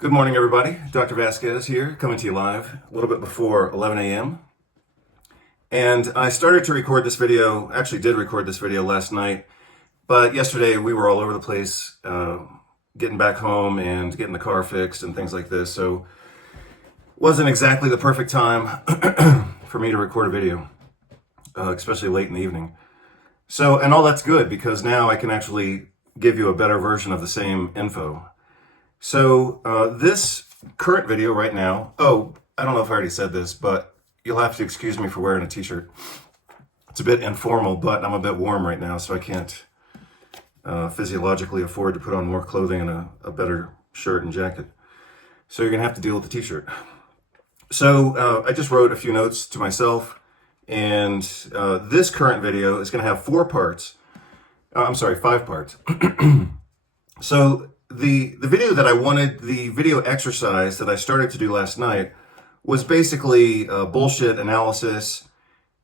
Good morning, everybody. Dr. Vasquez here, coming to you live a little bit before 11 a.m. And I started to record this video, actually did record this video last night, but yesterday we were all over the place, getting back home and getting the car fixed and things like this, so wasn't exactly the perfect time for me to record a video, especially late in the evening. So, and all that's good because now I can actually give you a better version of the same info. So this current video right now, I don't know if I already said this, but you'll have to excuse me for wearing a t-shirt. It's a bit informal, but I'm a bit warm right now, so I can't physiologically afford to put on more clothing and a better shirt and jacket. So you're gonna have to deal with the t-shirt. So I just wrote a few notes to myself, and this current video is gonna have 4 parts. I'm sorry, 5 parts. So the video that I wanted, the video exercise that I started to do last night was basically bullshit analysis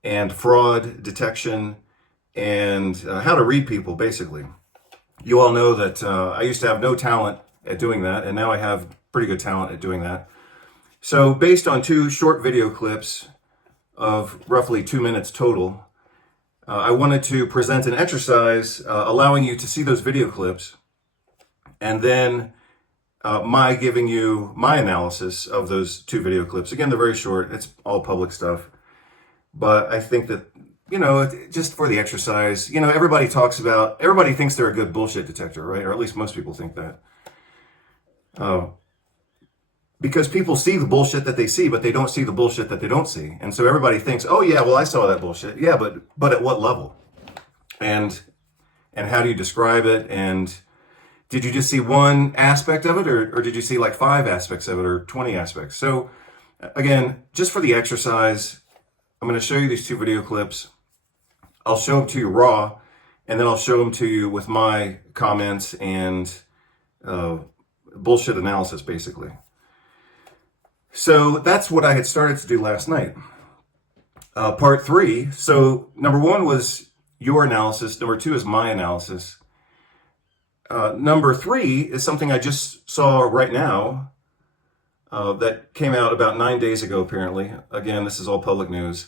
and fraud detection and how to read people, basically. You all know that I used to have no talent at doing that, and now I have pretty good talent at doing that. So based on 2 short video clips of roughly 2 minutes total, I wanted to present an exercise allowing you to see those video clips and then my giving you my analysis of those 2 video clips. Again, they're very short. It's all public stuff. But I think that, just for the exercise, everybody thinks they're a good bullshit detector, right? Or at least most people think that. Because people see the bullshit that they see, but they don't see the bullshit that they don't see. And so everybody thinks, oh yeah, well I saw that bullshit. Yeah, but at what level? And how do you describe it? And did you just see one aspect of it, or did you see like 5 aspects of it, or 20 aspects? So again, just for the exercise, I'm going to show you these 2 video clips. I'll show them to you raw, and then I'll show them to you with my comments and bullshit analysis, basically. So that's what I had started to do last night. Part 3, so number 1 was your analysis, number 2 is my analysis. Number 3 is something I just saw right now that came out about 9 days ago, apparently. Again, this is all public news.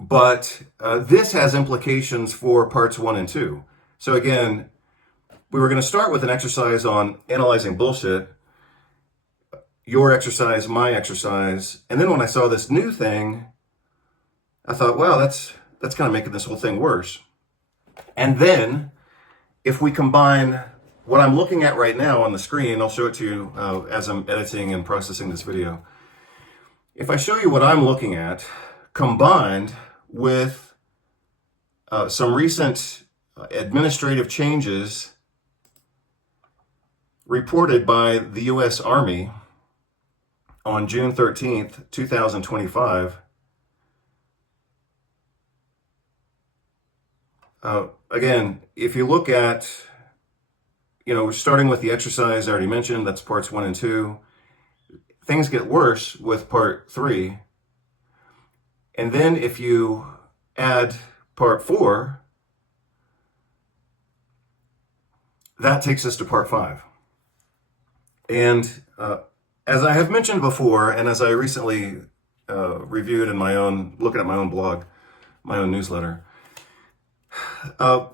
But this has implications for parts 1 and 2. So again, we were going to start with an exercise on analyzing bullshit, your exercise, my exercise. And then when I saw this new thing, I thought, wow, that's kind of making this whole thing worse. And then if we combine what I'm looking at right now on the screen, I'll show it to you as I'm editing and processing this video. If I show you what I'm looking at, combined with some recent administrative changes reported by the U.S. Army on June 13th, 2025, again, if you look at, starting with the exercise I already mentioned, that's parts 1 and 2, things get worse with part 3. And then if you add part 4, that takes us to part 5. And as I have mentioned before, and as I recently reviewed in looking at my own blog, my own newsletter,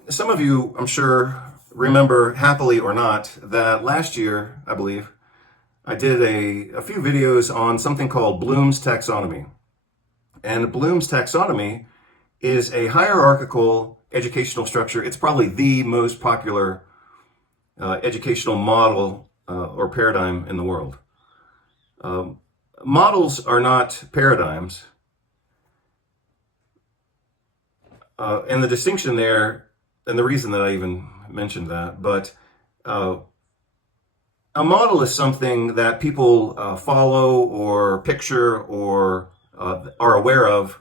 some of you, I'm sure, remember, happily or not, that last year, I believe, I did a few videos on something called Bloom's taxonomy. And Bloom's taxonomy is a hierarchical educational structure. It's probably the most popular educational model or paradigm in the world. Models are not paradigms. And the distinction there, and the reason that I even mentioned that, but a model is something that people follow or picture or are aware of,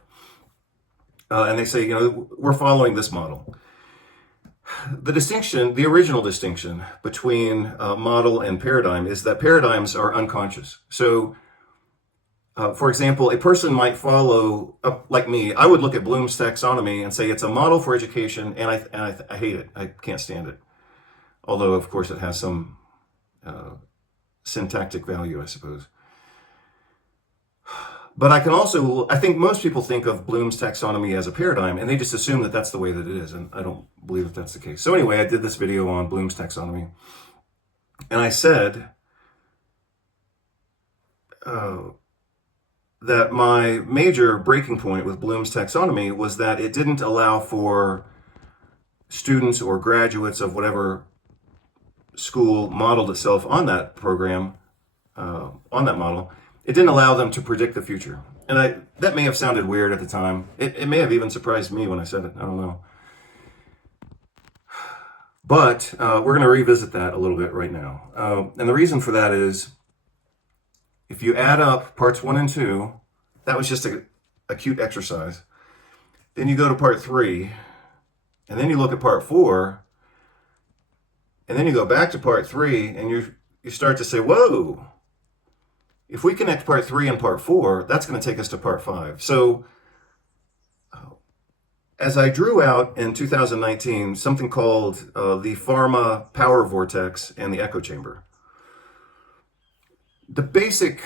and they say, we're following this model. The distinction, the original distinction between model and paradigm is that paradigms are unconscious. So for example, a person might follow, like me, I would look at Bloom's taxonomy and say it's a model for education, and I hate it. I can't stand it. Although, of course, it has some syntactic value, I suppose. But I think most people think of Bloom's taxonomy as a paradigm, and they just assume that that's the way that it is, and I don't believe that that's the case. So anyway, I did this video on Bloom's taxonomy, and I said that my major breaking point with Bloom's taxonomy was that it didn't allow for students or graduates of whatever school modeled itself on that program, on that model, it didn't allow them to predict the future. And that may have sounded weird at the time. It may have even surprised me when I said it. I don't know. But we're going to revisit that a little bit right now. And the reason for that is, if you add up parts 1 and 2, that was just a cute exercise. Then you go to part 3, and then you look at part 4, and then you go back to part 3, and you start to say, whoa, if we connect part 3 and part 4, that's going to take us to part 5. So as I drew out in 2019 something called the pharma power vortex and the echo chamber, the basic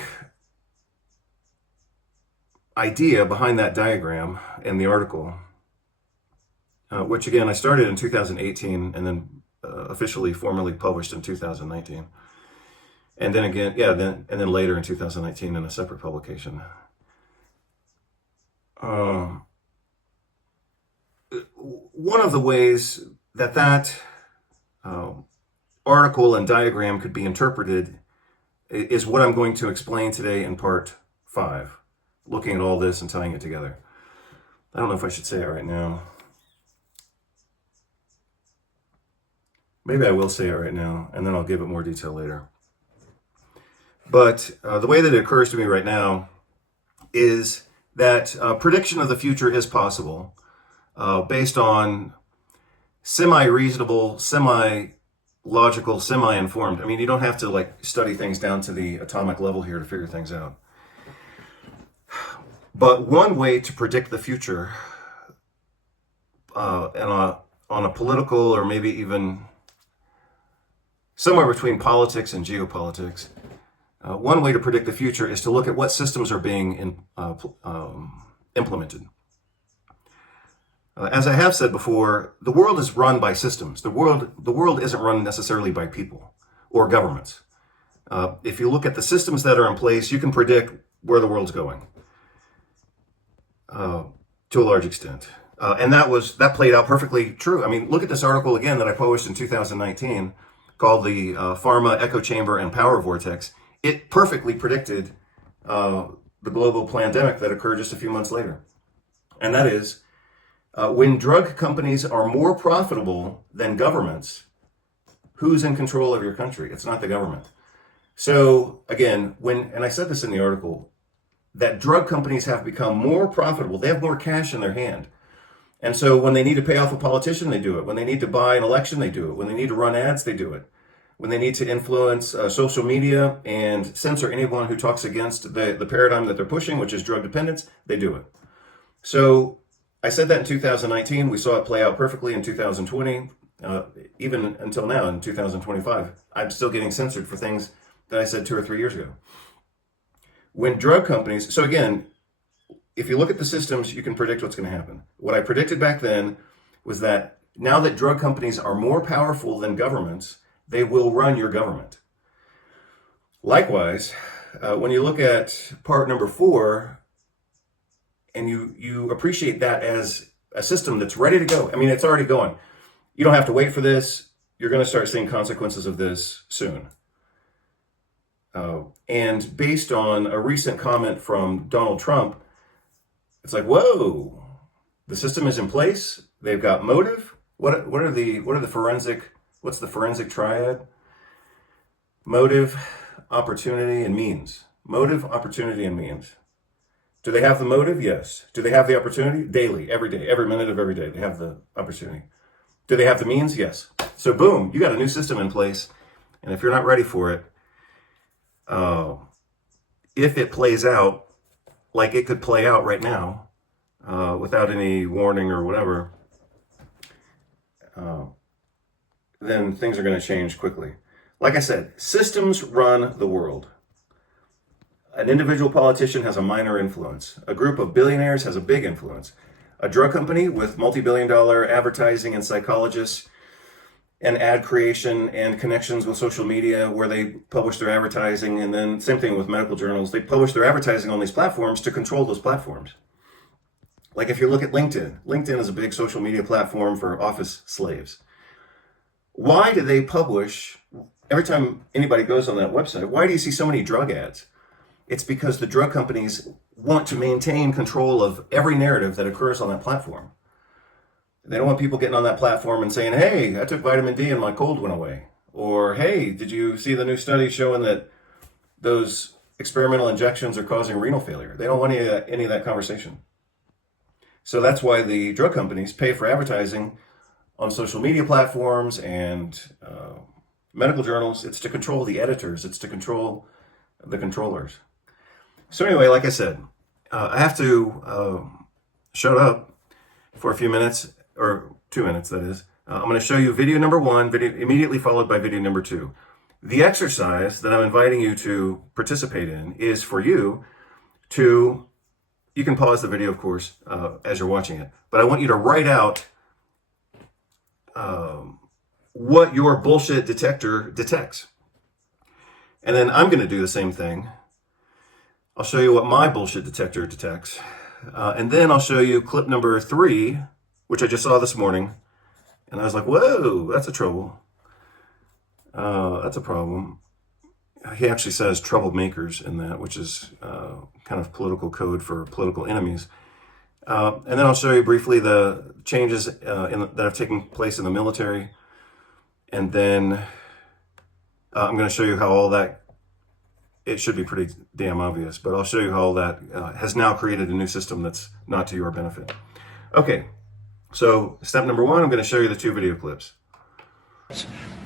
idea behind that diagram and the article, which again I started in 2018 and then officially formally published in 2019. And then again, and then later in 2019 in a separate publication. One of the ways that article and diagram could be interpreted is what I'm going to explain today in part 5, looking at all this and tying it together. I don't know if I should say it right now. Maybe I will say it right now, and then I'll give it more detail later. But the way that it occurs to me right now is that prediction of the future is possible based on semi-reasonable, semi-logical, semi-informed. I mean, you don't have to study things down to the atomic level here to figure things out. But one way to predict the future on a political, or maybe even somewhere between politics and geopolitics, one way to predict the future is to look at what systems are being implemented. As I have said before, the world is run by systems. The world isn't run necessarily by people or governments. If you look at the systems that are in place, you can predict where the world's going to a large extent. And that played out perfectly true. I mean, look at this article again that I published in 2019 called the Pharma Echo Chamber and Power Vortex. It perfectly predicted the global pandemic that occurred just a few months later. And that is, when drug companies are more profitable than governments, who's in control of your country? It's not the government. So again, and I said this in the article, that drug companies have become more profitable. They have more cash in their hand. And so when they need to pay off a politician, they do it. When they need to buy an election, they do it. When they need to run ads, they do it. When they need to influence social media and censor anyone who talks against the paradigm that they're pushing, which is drug dependence, they do it. So I said that in 2019. We saw it play out perfectly in 2020, even until now in 2025. I'm still getting censored for things that I said 2 or 3 years ago. When drug companies, so again, if you look at the systems, you can predict what's going to happen. What I predicted back then was that now that drug companies are more powerful than governments, they will run your government. Likewise, when you look at part number 4, and you appreciate that as a system that's ready to go. I mean, it's already going. You don't have to wait for this. You're going to start seeing consequences of this soon. And based on a recent comment from Donald Trump, it's like, whoa, the system is in place. They've got motive. What's the forensic triad? Motive, opportunity, and means. Motive, opportunity, and means. Do they have the motive? Yes. Do they have the opportunity? Daily, every day, every minute of every day, they have the opportunity. Do they have the means? Yes. So boom, you got a new system in place. And if you're not ready for it, if it plays out like it could play out right now, without any warning or whatever, then things are going to change quickly. Like I said, systems run the world. An individual politician has a minor influence. A group of billionaires has a big influence. A drug company with multi-billion-dollar advertising and psychologists and ad creation and connections with social media where they publish their advertising, and then same thing with medical journals. They publish their advertising on these platforms to control those platforms. Like if you look at LinkedIn, LinkedIn is a big social media platform for office slaves. Why do they publish, every time anybody goes on that website, why do you see so many drug ads? It's because the drug companies want to maintain control of every narrative that occurs on that platform. They don't want people getting on that platform and saying, hey, I took vitamin D and my cold went away. Or, hey, did you see the new study showing that those experimental injections are causing renal failure? They don't want any of that conversation. So that's why the drug companies pay for advertising on social media platforms and medical journals. It's to control the editors. It's to control the controllers. So anyway, like I said, I have to shut up for a few minutes, or 2 minutes, that is. I'm going to show you video number 1, video immediately followed by video number 2. The exercise that I'm inviting you to participate in is for you to, you can pause the video, of course, as you're watching it, but I want you to write out what your bullshit detector detects. And then I'm going to do the same thing. I'll show you what my bullshit detector detects. And then I'll show you clip number 3, which I just saw this morning. And I was like, whoa, that's a trouble. That's a problem. He actually says troublemakers in that, which is kind of political code for political enemies. And then I'll show you briefly the changes that have taken place in the military. And then I'm going to show you how all that, it should be pretty damn obvious, but I'll show you how all that has now created a new system that's not to your benefit. Okay, so step number 1, I'm going to show you the 2 video clips.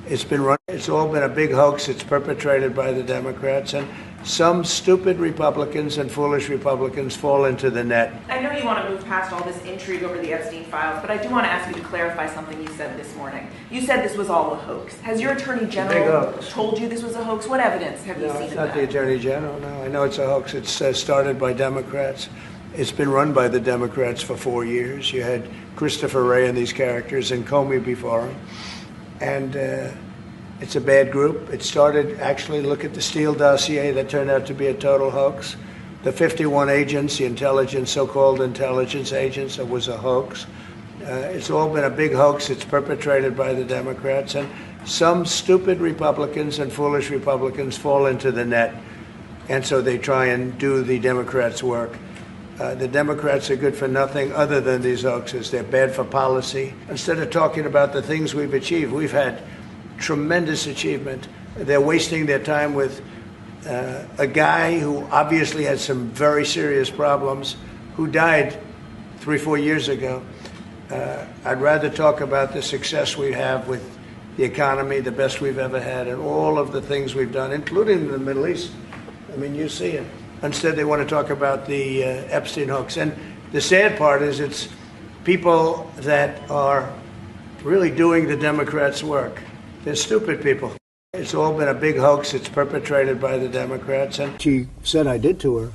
It's been run. It's all been a big hoax. It's perpetrated by the Democrats, and some stupid Republicans and foolish Republicans fall into the net. I know you want to move past all this intrigue over the Epstein files, but I do want to ask you to clarify something you said this morning. You said this was all a hoax. Has your Attorney General told you this was a hoax? What evidence have you seen of that? No, it's not the Attorney General. No, I know it's a hoax. It's started by Democrats. It's been run by the Democrats for 4 years. You had Christopher Wray and these characters, and Comey before him. And it's a bad group. It started, actually, look at the Steele dossier that turned out to be a total hoax. The 51 agents, the intelligence, so-called intelligence agents, it was a hoax. It's all been a big hoax. It's perpetrated by the Democrats. And some stupid Republicans and foolish Republicans fall into the net. And so they try and do the Democrats' work. The Democrats are good for nothing other than these hoaxes. They're bad for policy. Instead of talking about the things we've achieved, we've had tremendous achievement. They're wasting their time with a guy who obviously had some very serious problems, who died 3-4 years ago. I'd rather talk about the success we have with the economy, the best we've ever had, and all of the things we've done, including the Middle East. I mean, you see it. Instead, they want to talk about the Epstein hoax. And the sad part is it's people that are really doing the Democrats' work. They're stupid people. It's all been a big hoax. It's perpetrated by the Democrats. And she said I did to her.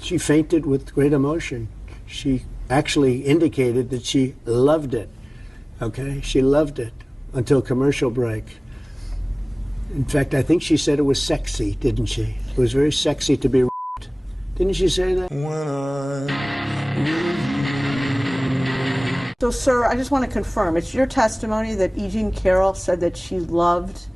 She fainted with great emotion. She actually indicated that she loved it. Okay? She loved it until commercial break. In fact, I think she said it was sexy, didn't she? It was very sexy to be. Didn't she say that? So, sir, I just want to confirm, it's your testimony that E. Jean Carroll said that she loved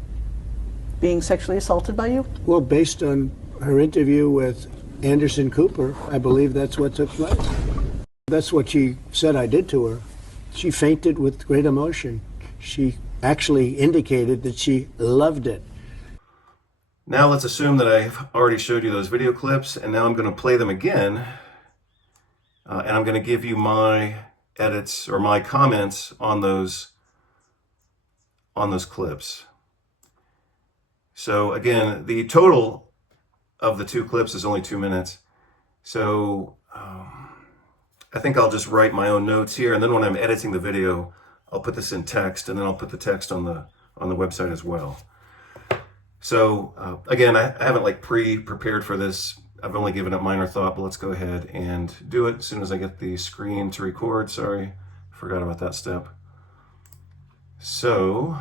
being sexually assaulted by you? Well, based on her interview with Anderson Cooper, I believe that's what took place. That's what she said I did to her. She fainted with great emotion. She actually indicated that she loved it. Now let's assume that I've already showed you those video clips, and now I'm going to play them again, and I'm going to give you my edits or my comments on those clips. So again, the total of the 2 clips is only 2 minutes. So I think I'll just write my own notes here, and then when I'm editing the video, I'll put this in text, and then I'll put the text on the website as well. So again, I haven't like pre-prepared for this. I've only given it minor thought, but let's go ahead and do it as soon as I get the screen to record. Sorry, forgot about that step. So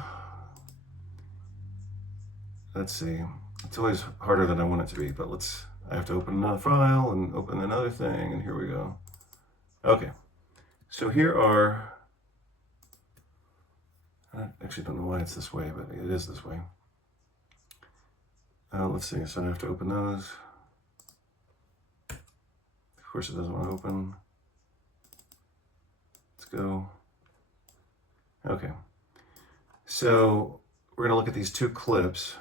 let's see. It's always harder than I want it to be, but I have to open another file and open another thing, and here we go. Okay, so here are, I actually don't know why it's this way, but it is this way. Let's see, so I have to open those. Of course it doesn't want to open. Let's go. Okay, so we're gonna look at these two clips.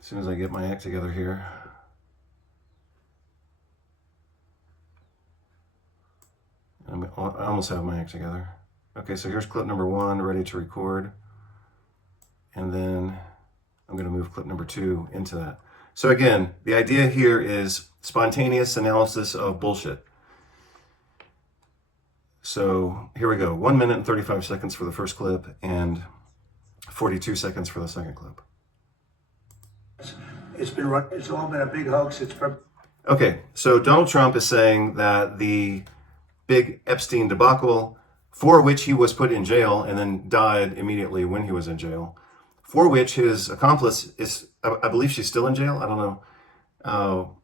As soon as I get my act together here. I almost have my act together. Okay, so here's clip number 1, ready to record. And then I'm going to move clip number 2 into that. So again, the idea here is spontaneous analysis of bullshit. So here we go. 1 minute and 35 seconds for the first clip and 42 seconds for the second clip. It's all been a big hoax. Okay, so Donald Trump is saying that the big Epstein debacle, for which he was put in jail and then died immediately when he was in jail, for which his accomplice is, I believe she's still in jail, I don't know,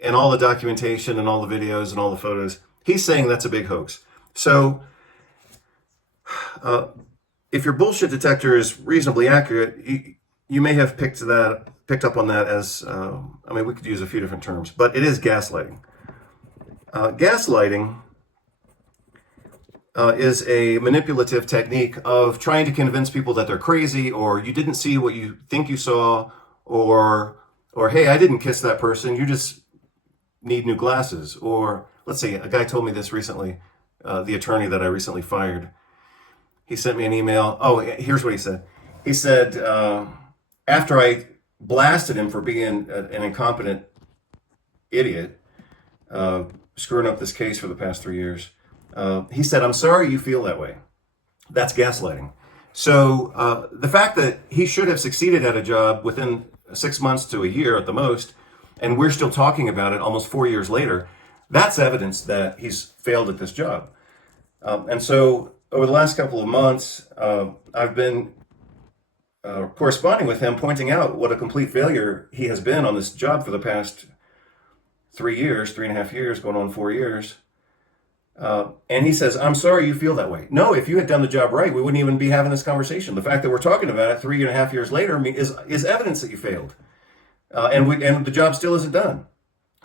and all the documentation and all the videos and all the photos, he's saying that's a big hoax. So if your bullshit detector is reasonably accurate, you may have picked up on that as, I mean, we could use a few different terms, but it is gaslighting. Gaslighting is a manipulative technique of trying to convince people that they're crazy, or you didn't see what you think you saw, or hey, I didn't kiss that person, you just need new glasses. Or let's say a guy told me this recently, the attorney that I recently fired. He sent me an email. Oh, here's what he said. He said, after I blasted him for being an incompetent idiot, screwing up this case for the past 3 years, he said, I'm sorry you feel that way. That's gaslighting. So the fact that he should have succeeded at a job within 6 months to a year at the most, and we're still talking about it almost 4 years later, that's evidence that he's failed at this job. And so over the last couple of months, I've been corresponding with him, pointing out what a complete failure he has been on this job for the past 3 years, 3.5 years, going on 4 years. And he says, I'm sorry you feel that way. No, if you had done the job right, we wouldn't even be having this conversation. The fact that we're talking about it 3.5 years later is evidence that you failed. And the job still isn't done.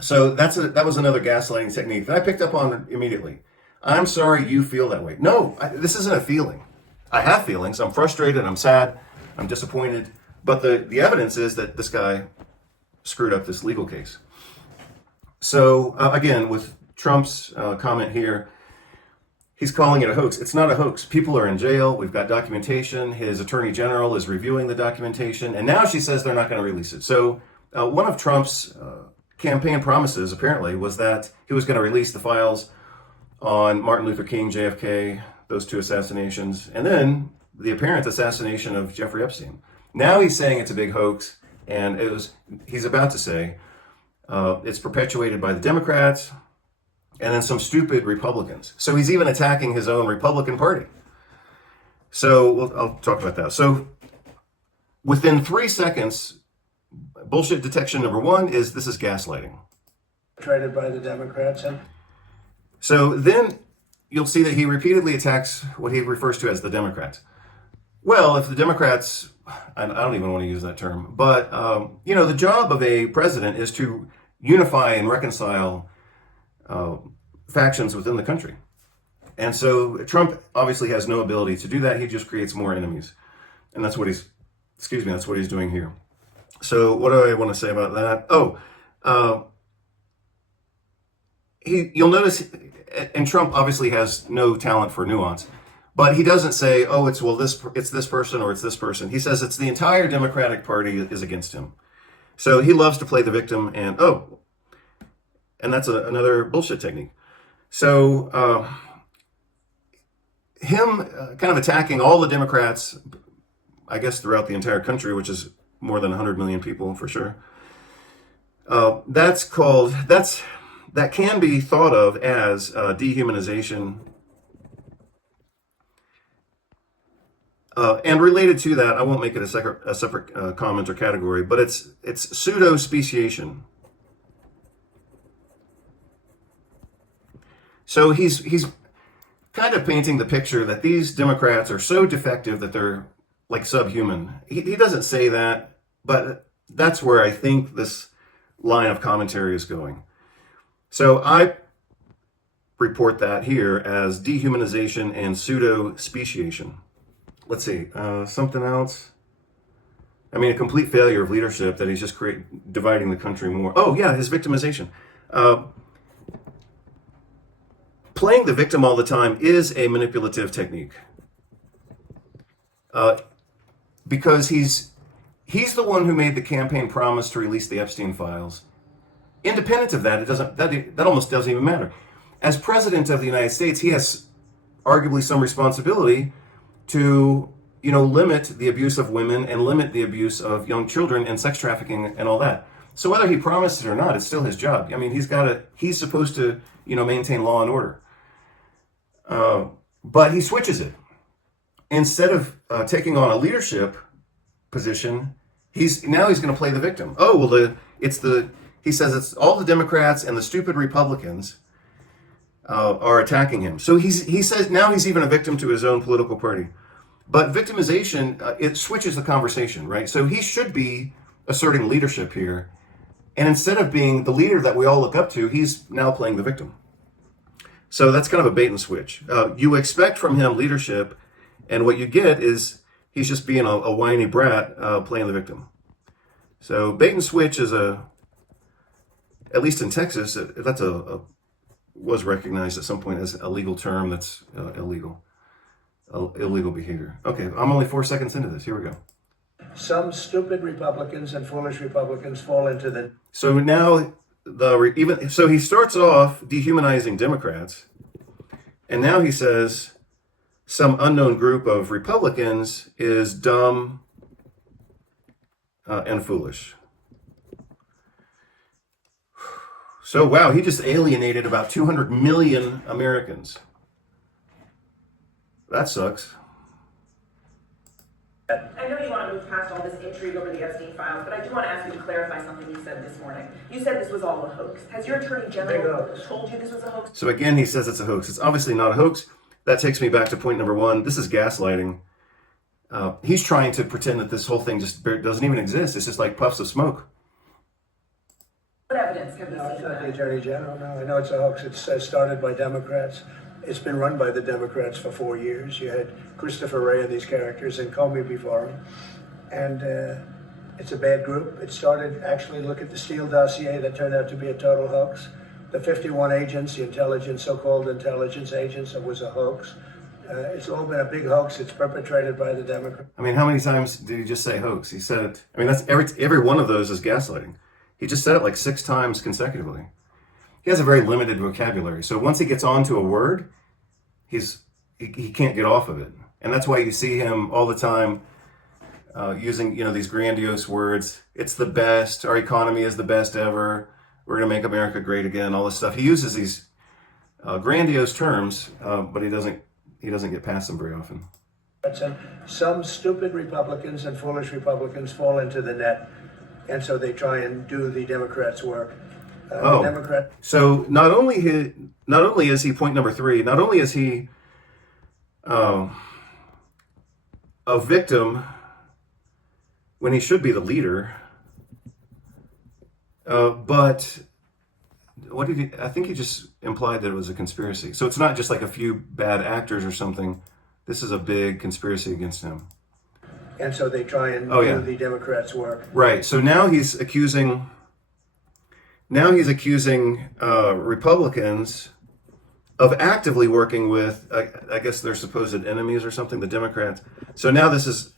So that was another gaslighting technique that I picked up on immediately. I'm sorry you feel that way. No, this isn't a feeling. I have feelings. I'm frustrated. I'm sad. I'm disappointed. But the evidence is that this guy screwed up this legal case. So again, with Trump's comment here, he's calling it a hoax. It's not a hoax. People are in jail. We've got documentation. His attorney general is reviewing the documentation. And now she says they're not going to release it. So one of Trump's campaign promises, apparently, was that he was going to release the files on Martin Luther King, JFK, those two assassinations, and then the apparent assassination of Jeffrey Epstein. Now he's saying it's a big hoax, and he's about to say it's perpetuated by the Democrats and then some stupid Republicans. So he's even attacking his own Republican Party. So I'll talk about that. So within 3 seconds, bullshit detection number 1 is this is gaslighting. Traded by the Democrats. So then you'll see that he repeatedly attacks what he refers to as the Democrats. Well, if the Democrats, I don't even want to use that term, but the job of a president is to unify and reconcile factions within the country. And so Trump obviously has no ability to do that. He just creates more enemies. And that's what he's doing here. So what do I want to say about that? You'll notice, and Trump obviously has no talent for nuance, but he doesn't say, it's this person or it's this person. He says it's the entire Democratic Party is against him. So he loves to play the victim, and that's another bullshit technique. So him kind of attacking all the Democrats I guess, throughout the entire country, which is more than 100 million people for sure. That can be thought of as dehumanization. And related to that, I won't make it a separate comment or category, but it's pseudo-speciation. So he's kind of painting the picture that these Democrats are so defective that they're like subhuman. He doesn't say that, but that's where I think this line of commentary is going. So I report that here as dehumanization and pseudo-speciation. Let's see, something else. I mean, a complete failure of leadership that he's just dividing the country more. Oh yeah, his victimization. Playing the victim all the time is a manipulative technique. Because he's the one who made the campaign promise to release the Epstein files. Independent of that, that almost doesn't even matter. As president of the United States, he has arguably some responsibility to, limit the abuse of women and limit the abuse of young children and sex trafficking and all that. So whether he promised it or not, it's still his job. I mean, he's supposed to, maintain law and order. But he switches it. Instead of taking on a leadership position, he's going to play the victim. Oh, well, he says it's all the Democrats and the stupid Republicans are attacking him. So he says now he's even a victim to his own political party. But victimization, it switches the conversation, right? So he should be asserting leadership here. And instead of being the leader that we all look up to, he's now playing the victim. So that's kind of a bait and switch. You expect from him leadership, and what you get is he's just being a whiny brat playing the victim. So bait and switch is at least in Texas, that's was recognized at some point as a legal term that's illegal behavior. Okay, I'm only 4 seconds into this. Here we go. Some stupid Republicans and foolish Republicans fall into the... So now, so he starts off dehumanizing Democrats, and now he says some unknown group of Republicans is dumb and foolish. So, wow, he just alienated about 200 million Americans. That sucks. I know you want to move past all this intrigue over the Epstein files, but I do want to ask you to clarify something you said this morning. You said this was all a hoax. Has your attorney general told you this was a hoax? So again, he says it's a hoax. It's obviously not a hoax. That takes me back to point number one. This is gaslighting. He's trying to pretend that this whole thing just doesn't even exist. It's just like puffs of smoke. What evidence have you No, seen? it's not the Attorney General. No, I know it's a hoax. It's started by Democrats. It's been run by the Democrats for 4 years. You had Christopher Wray and these characters and Comey before him. And it's a bad group. It started, actually, look at the Steele dossier that turned out to be a total hoax. The 51 agents, the so-called intelligence agents, it was a hoax. It's all been a big hoax. It's perpetrated by the Democrats. I mean, how many times did he just say hoax? He said it. I mean, that's every one of those is gaslighting. He just said it like 6 times consecutively. He has a very limited vocabulary. So once he gets onto a word, he can't get off of it. And that's why you see him all the time using, these grandiose words. It's the best. Our economy is the best ever. We're going to make America great again. All this stuff. He uses these grandiose terms, but he doesn't get past them very often. And some stupid Republicans and foolish Republicans fall into the net, and so they try and do the Democrats' work. So not only is he point number 3, not only is he a victim when he should be the leader, but what did he? I think he just implied that it was a conspiracy. So it's not just like a few bad actors or something. This is a big conspiracy against him. And so they try and do the Democrats' work. Right. So now he's accusing Republicans of actively working with, I guess, their supposed enemies or something, the Democrats. So now this is,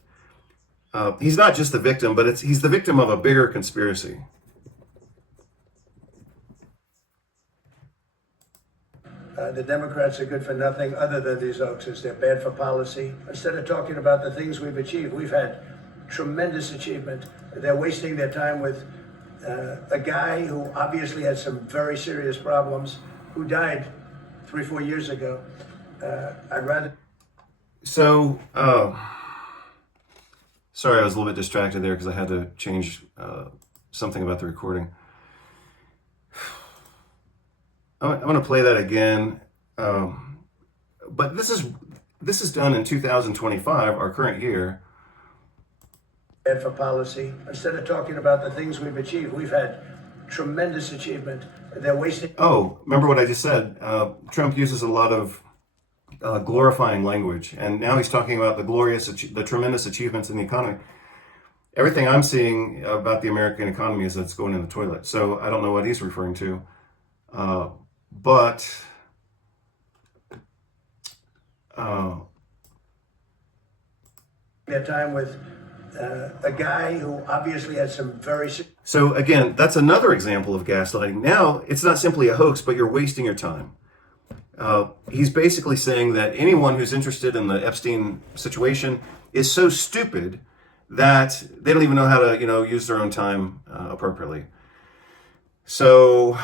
he's not just the victim, but he's the victim of a bigger conspiracy. The Democrats are good for nothing other than these hoaxes. They're bad for policy. Instead of talking about the things we've achieved, we've had tremendous achievement. They're wasting their time with a guy who obviously had some very serious problems, who died 3-4 years ago. I'd rather. So, sorry, I was a little bit distracted there because I had to change something about the recording. I'm going to play that again, but this is done in 2025, our current year. Bad for policy. Instead of talking about the things we've achieved, we've had tremendous achievement. They're wasting. Oh, remember what I just said? Trump uses a lot of glorifying language, and now he's talking about the tremendous achievements in the economy. Everything I'm seeing about the American economy is that it's going in the toilet. So I don't know what he's referring to, but Their time with a guy who obviously had some very. So again, that's another example of gaslighting. Now it's not simply a hoax, but you're wasting your time. He's basically saying that anyone who's interested in the Epstein situation is so stupid that they don't even know how to, use their own time appropriately. So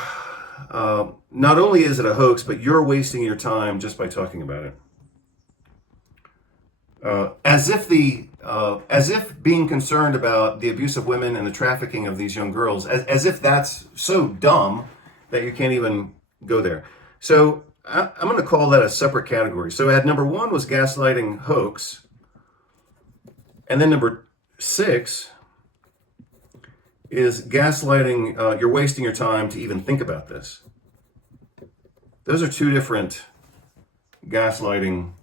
not only is it a hoax, but you're wasting your time just by talking about it. As if being concerned about the abuse of women and the trafficking of these young girls, as if that's so dumb that you can't even go there. So I'm going to call that a separate category. So at number 1 was gaslighting hoax. And then number 6 is gaslighting, you're wasting your time to even think about this. Those are 2 different gaslighting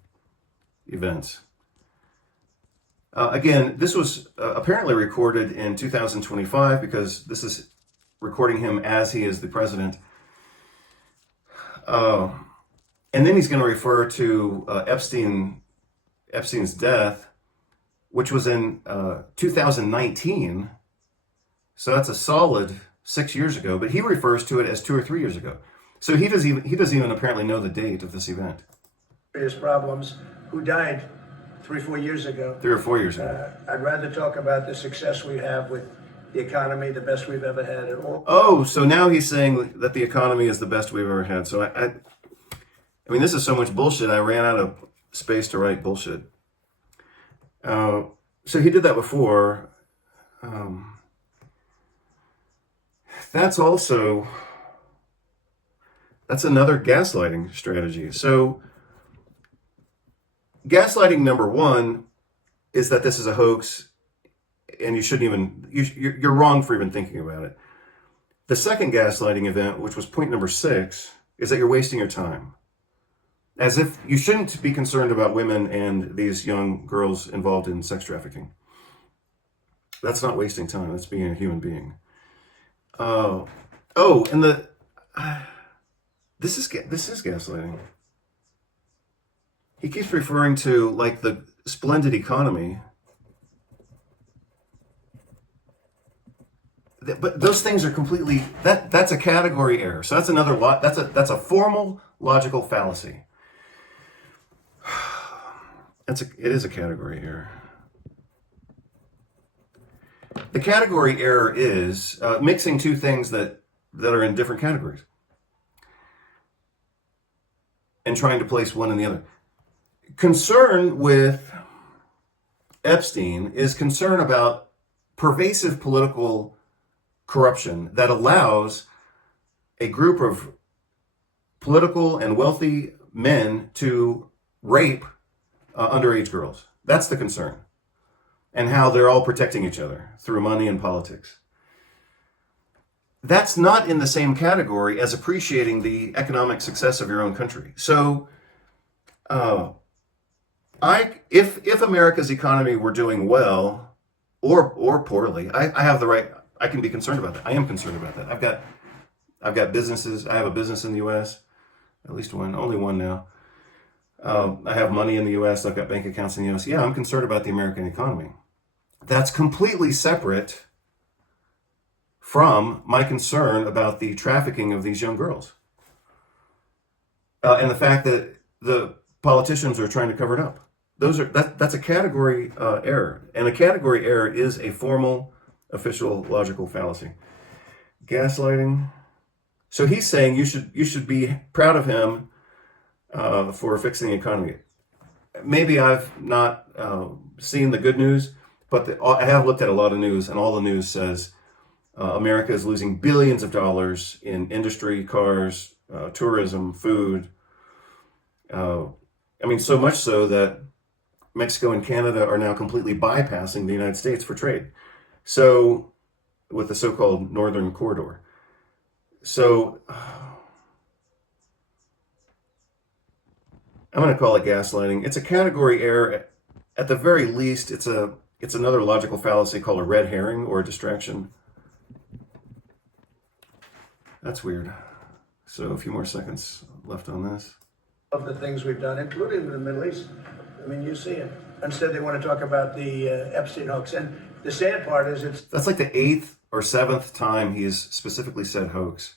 events. Again, this was apparently recorded in 2025 because this is recording him as he is the president. And then he's going to refer to Epstein's death, which was in 2019. So that's a solid 6 years ago, but he refers to it as 2 or 3 years ago. So he doesn't even apparently know the date of this event. Serious problems, who died 3-4 years ago. 3 or 4 years ago. I'd rather talk about the success we have with the economy, the best we've ever had at all. Oh, so now he's saying that the economy is the best we've ever had. So I mean, this is so much bullshit. I ran out of space to write bullshit. So he did that before. That's another gaslighting strategy. So gaslighting number 1 is that this is a hoax and you shouldn't even, you're wrong for even thinking about it. The second gaslighting event, which was point number 6, is that you're wasting your time. As if you shouldn't be concerned about women and these young girls involved in sex trafficking. That's not wasting time. That's being a human being. And this is gaslighting. He keeps referring to like the splendid economy. But those things are completely, that's a category error. So that's another that's a formal logical fallacy. It is a category error. The category error is mixing 2 things that are in different categories and trying to place one in the other. Concern with Epstein is concern about pervasive political corruption that allows a group of political and wealthy men to rape underage girls. That's the concern. And how they're all protecting each other through money and politics. That's not in the same category as appreciating the economic success of your own country. So, if America's economy were doing well or poorly, I have the right. I can be concerned about that. I am concerned about that. I've got businesses. I have a business in the U.S. At least one, only one now. I have money in the U.S. I've got bank accounts in the U.S. Yeah, I'm concerned about the American economy. That's completely separate from my concern about the trafficking of these young girls. and the fact that the politicians are trying to cover it up. That's a category error, and a category error is a formal, official, logical fallacy. Gaslighting. So he's saying you should be proud of him for fixing the economy. Maybe I've not seen the good news, but I have looked at a lot of news, and all the news says America is losing billions of dollars in industry, cars, tourism, food. I mean, so much so that Mexico and Canada are now completely bypassing the United States for trade. So, with the so-called Northern Corridor. So, I'm going to call it gaslighting. It's a category error. At the very least, it's another logical fallacy called a red herring or a distraction. That's weird. So a few more seconds left on this. Of the things we've done, including in the Middle East. I mean, you see it. Instead, they want to talk about the Epstein hoax. And the sad part is That's like the 8th or 7th time he's specifically said hoax.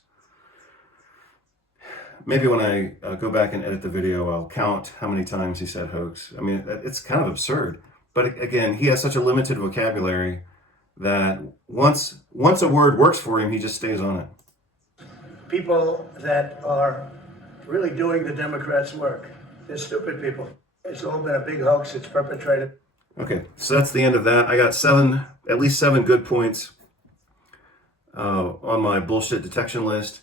Maybe when I go back and edit the video, I'll count how many times he said hoax. I mean, it's kind of absurd. But again, he has such a limited vocabulary that once a word works for him, he just stays on it. people that are really doing the Democrats' work. They're stupid people. It's all been a big hoax. It's perpetrated. Okay, so that's the end of that. I got at least seven good points on my bullshit detection list.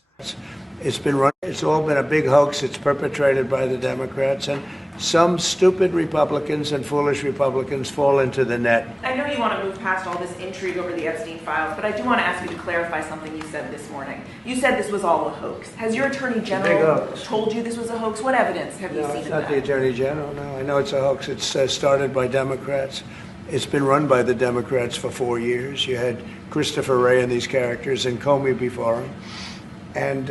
It's all been a big hoax. It's perpetrated by the Democrats, and some stupid Republicans and foolish Republicans fall into the net. I know you want to move past all this intrigue over the Epstein files, but I do want to ask you to clarify something you said this morning. You said this was all a hoax. Has your Attorney General told you this was a hoax? What evidence have you seen It's of not that? the Attorney General, no. I know it's a hoax. It's started by Democrats. It's been run by the Democrats for 4 years. You had Christopher Wray and these characters and Comey before him. And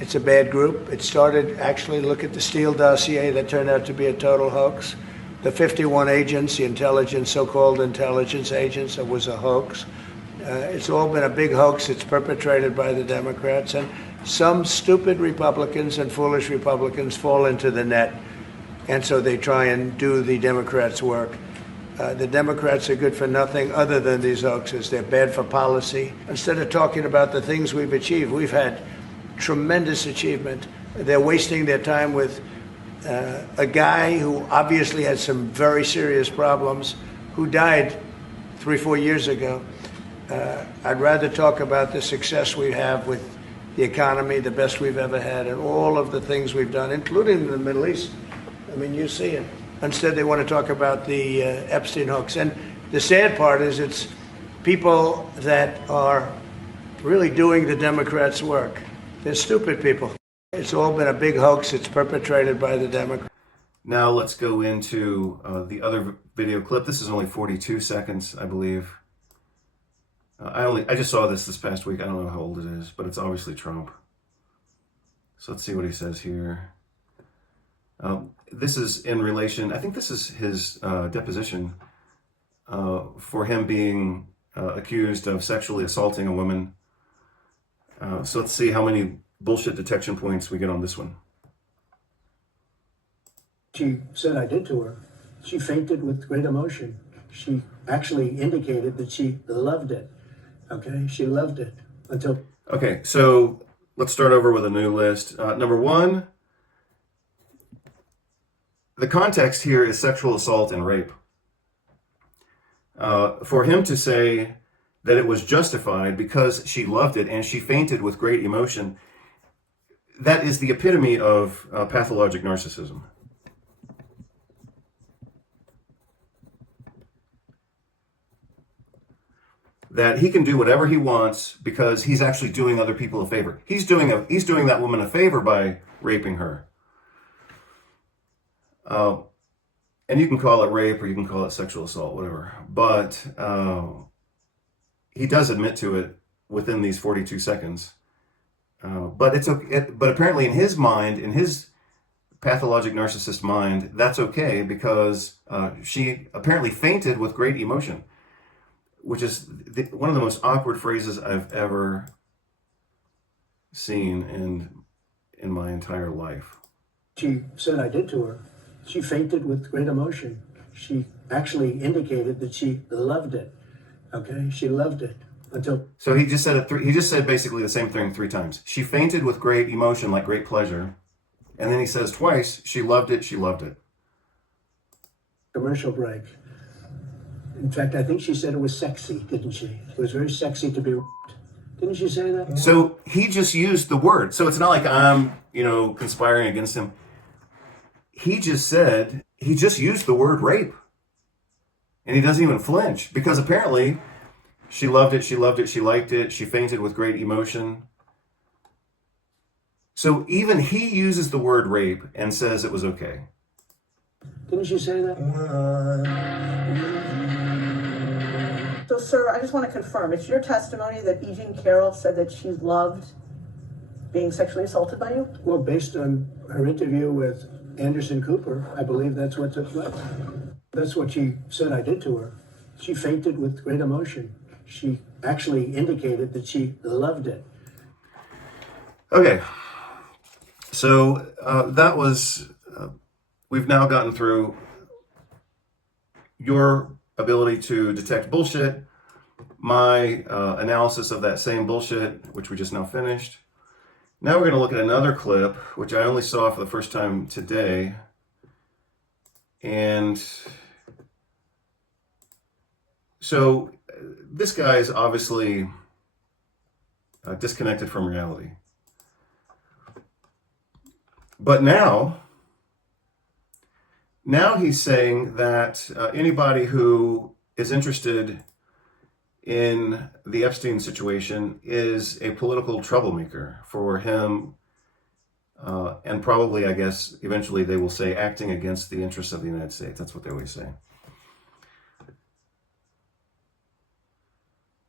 it's a bad group. It started, actually, look at the Steele dossier that turned out to be a total hoax. The 51 agents, the so-called intelligence agents, it was a hoax. It's all been a big hoax. It's perpetrated by the Democrats. And some stupid Republicans and foolish Republicans fall into the net. And so they try and do the Democrats' work. The Democrats are good for nothing other than these hoaxes. They're bad for policy. Instead of talking about the things we've achieved, we've had tremendous achievement. They're wasting their time with a guy who obviously had some very serious problems, who died 3-4 years ago. I'd rather talk about the success we have with the economy, the best we've ever had, and all of the things we've done, including in the Middle East. I mean, you see it. Instead, they want to talk about the Epstein hoax. And the sad part is it's people that are really doing the Democrats' work. They're stupid people. It's all been a big hoax. It's perpetrated by the Democrats. Now let's go into the other video clip. This is only 42 seconds, I believe. I just saw this past week. I don't know how old it is, but it's obviously Trump. So let's see what he says here. This is in relation, I think this is his deposition for him being accused of sexually assaulting a woman. So let's see how many bullshit detection points we get on this one. She said I did to her. She fainted with great emotion. She actually indicated that she loved it. Okay, she loved it until... Okay, so let's start over with a new list. Number one, the context here is sexual assault and rape. For him to say that it was justified because she loved it and she fainted with great emotion, that is the epitome of pathologic narcissism. That he can do whatever he wants because he's actually doing other people a favor. He's doing that woman a favor by raping her. And you can call it rape or you can call it sexual assault, whatever. But he does admit to it within these 42 seconds. But it's okay. But apparently in his mind, in his pathologic narcissist mind, that's okay because she apparently fainted with great emotion, which is one of the most awkward phrases I've ever seen in my entire life. She said I did to her. She fainted with great emotion. She actually indicated that she loved it. Okay, she loved it until. So he just said it. He just said basically the same thing 3 times. She fainted with great emotion, like great pleasure, and then he says twice, she loved it. She loved it. Commercial break. In fact, I think she said it was sexy, didn't she? It was very sexy to be. Didn't she say that? So he just used the word. So it's not like I'm, conspiring against him. He just used the word rape. And he doesn't even flinch because apparently she loved it, she liked it, she fainted with great emotion. So even he uses the word rape and says it was okay. Didn't you say that? So, sir, I just want to confirm, it's your testimony that E. Jean Carroll said that she loved being sexually assaulted by you? Well, based on her interview with Anderson Cooper, I believe that's what took place. That's what she said I did to her. She fainted with great emotion. She actually indicated that she loved it. Okay. So that was, we've now gotten through your ability to detect bullshit, my analysis of that same bullshit, which we just now finished. Now we're going to look at another clip, which I only saw for the first time today. And so this guy is obviously disconnected from reality. But now he's saying that anybody who is interested in the Epstein situation is a political troublemaker for him, and probably, I guess, eventually they will say acting against the interests of the United States. That's what they always say.